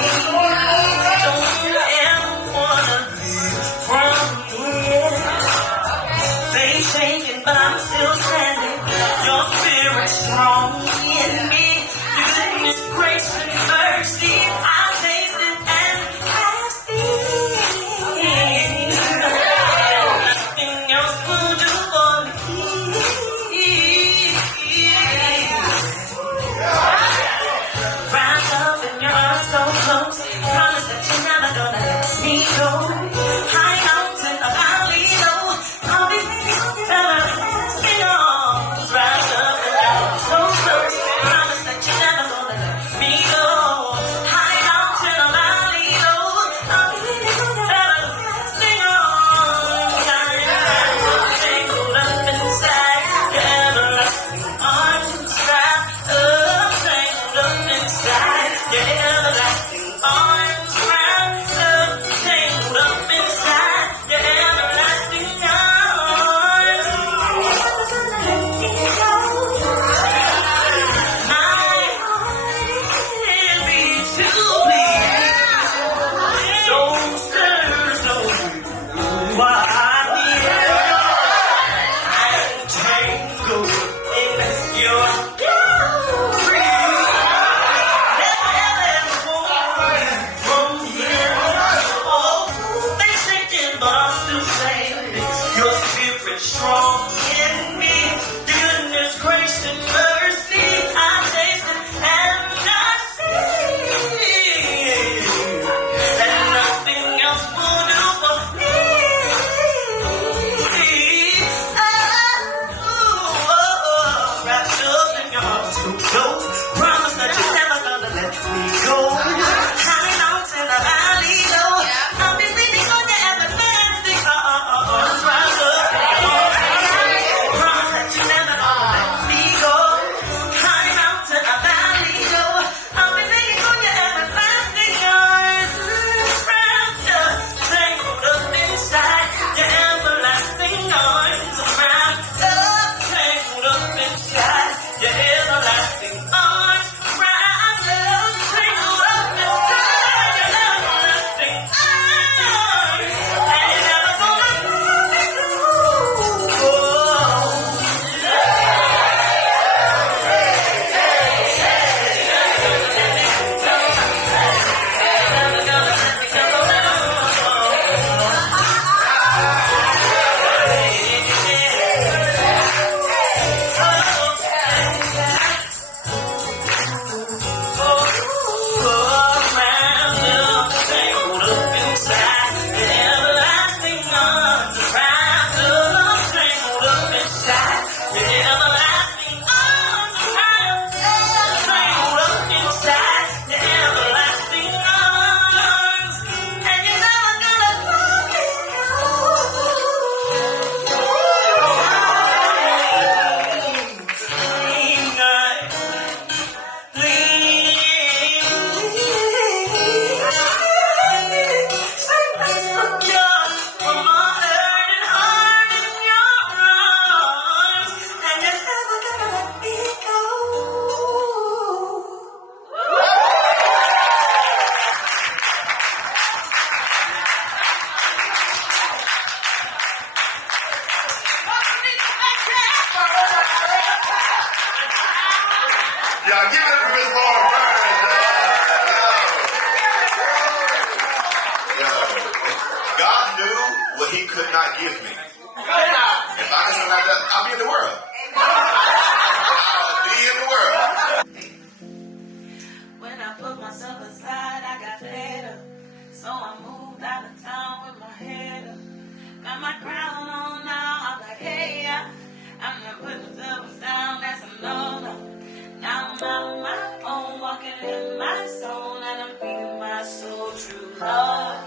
true love.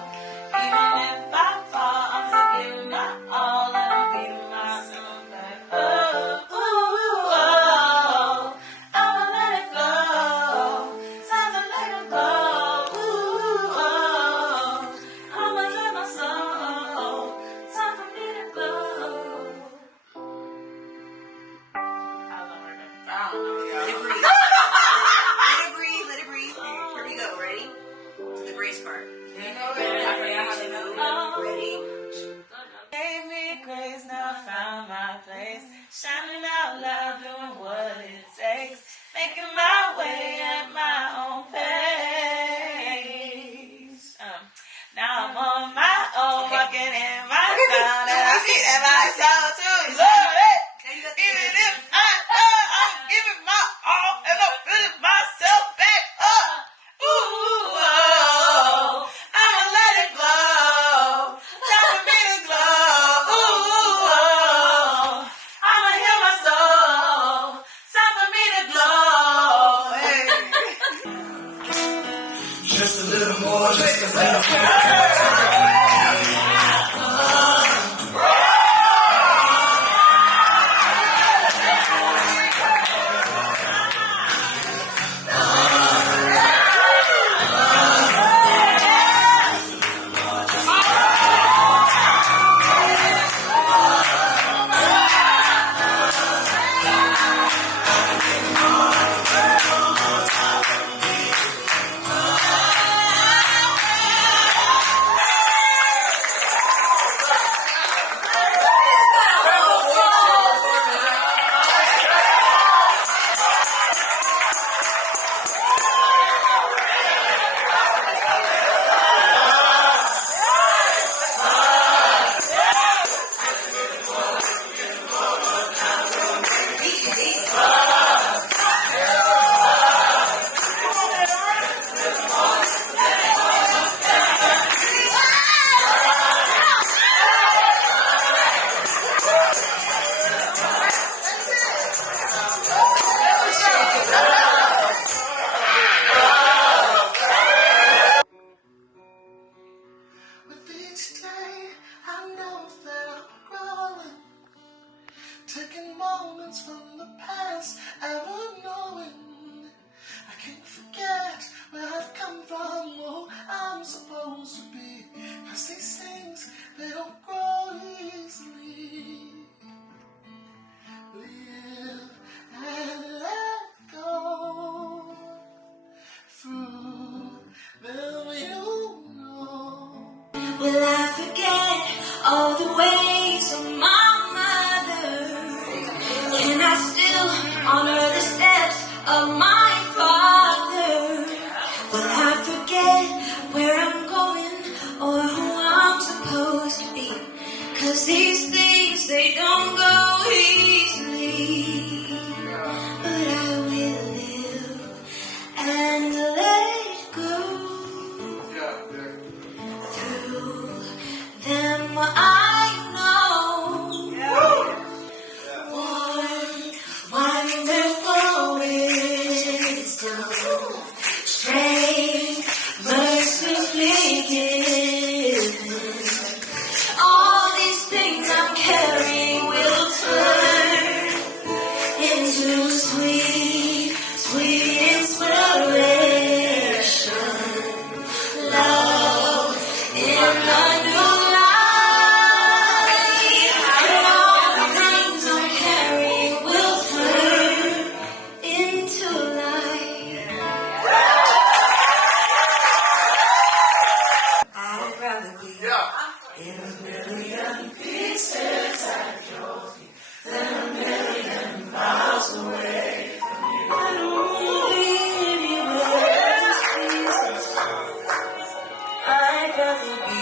Even if I fall, I'm still giving my all, and I'm beating myself back up. Ooh, oh, I'ma let it go. Time to let it go. Ooh, oh, I'ma hear my soul. Time for me to go. Let it breathe. Let it breathe. Here we go. Ready? To the grace part. Ready? Gave me grace, now I found my place. Shining out loud, doing what it takes. Making my way at my own pace. Now I'm on my own, walking in my sound, and I see that my soul too. Love it. Even if I know I'm giving my all, and I'm building myself back up. Ooh, oh, I'ma let it flow. Time for me to glow. Ooh, oh, I'ma heal my soul. Time for me to glow. Hey. Just a little more, just a little more. With each day, I know that I'm growing, taking moments from the past, ever knowing I can't forget where I've come from, who I'm supposed to be. 'Cause these things, they don't grow easily. Live and let go. Through them you know. Will I forget all the ways of my mother? Can I still honor the steps of my father? Will I forget where I'm going or who I'm supposed to be? 'Cause these things, they don't go easily. But I will live and let go. Through them I know wonderful wisdom, strength, mercifully given. All these things I'm carrying will turn into sweet, sweet inspiration. Love in a new light. And all the things I'm carrying will turn into light. I'd rather be in a million pieces at your feet than a million miles away from you. I don't need anywhere to Jesus. I'd rather be